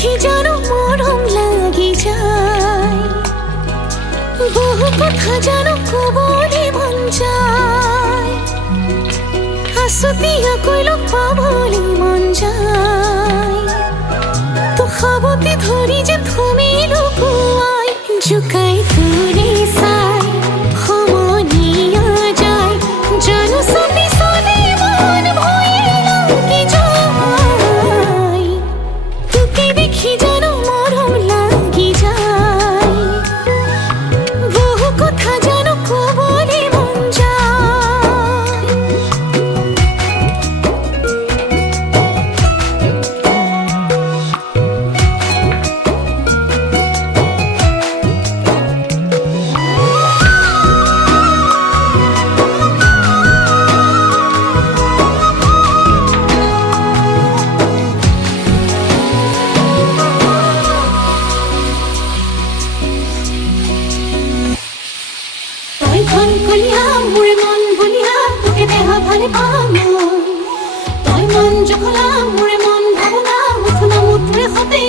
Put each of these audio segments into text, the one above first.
দেখি যেন মরম লাগি যায়, বহু কথা যেন কবলে মন যায়, আসতিয়া কইল পাবলে মন যায়, তো খাবতে ধরি যে তুমি লুকুয়াই, জুকাই তুলে সাই সমনিয়া যায়, জানো সপি সনে মন ভয়ে লাগি যায়, তোকে দেখি যেন মরম লাগি যায়, বহু কথা যেন কবলে মন যায়। তই ধন কলিয়া মোরে মন বলিয়া তোকে দেহ ভালে পামো, তই মন জখলা মোরে মন ভাবনা মুথুনা মুথুরে হতে,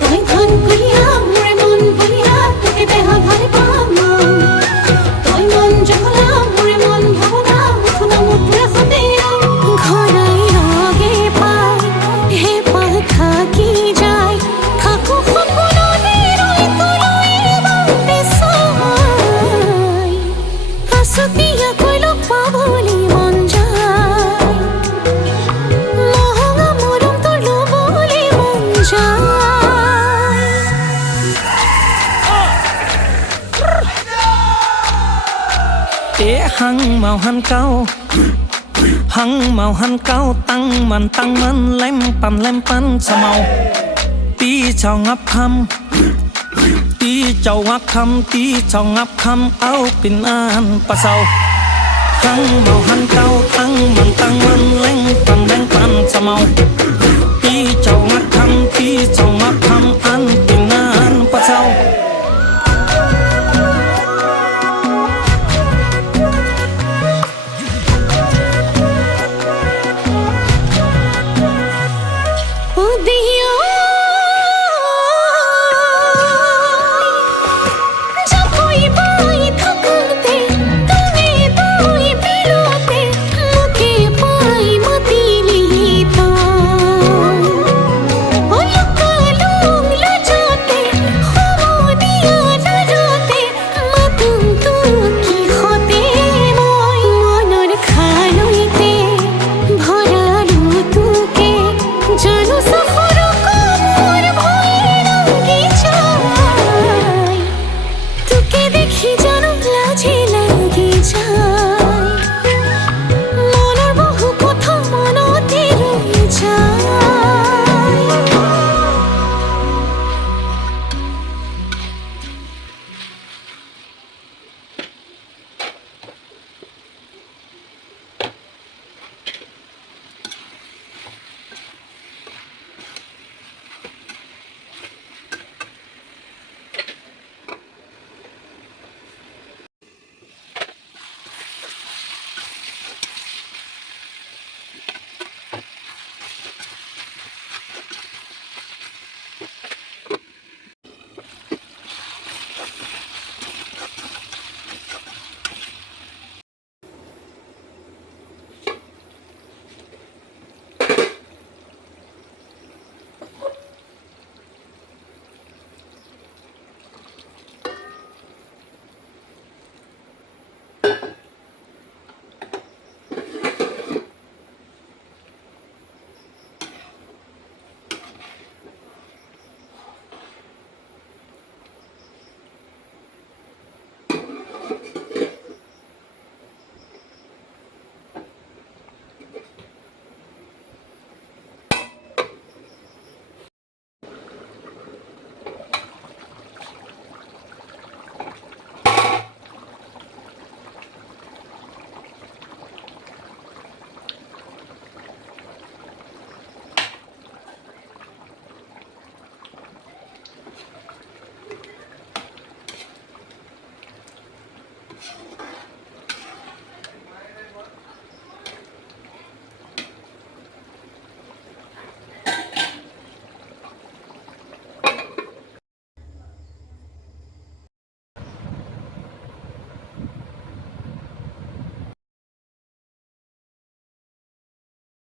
তই ধন কলিয়া মোরে মন বলিয়া তোকে দেহ ভালে পামো, তই মন জখলা মোরে মন ভাবনা মুথুনা মুথুরে হতে, ঘরাই রগে পাই হে পাই থাকি যায়, থাকো সপনতে রই তুলই বাতে চাই, আসতিয়া কইল পাবলে মন যায়, মহঙা মরম তোর লবলে মন যায়। hăng màu hăng cao tăng man lem pan sa màu tí chào ngắp khăm tí chào ngắp khăm áo pin an pa sau hăng màu hăng cao tăng man lem pan sa màu tí chào ngắp khăm an pin an pa sau.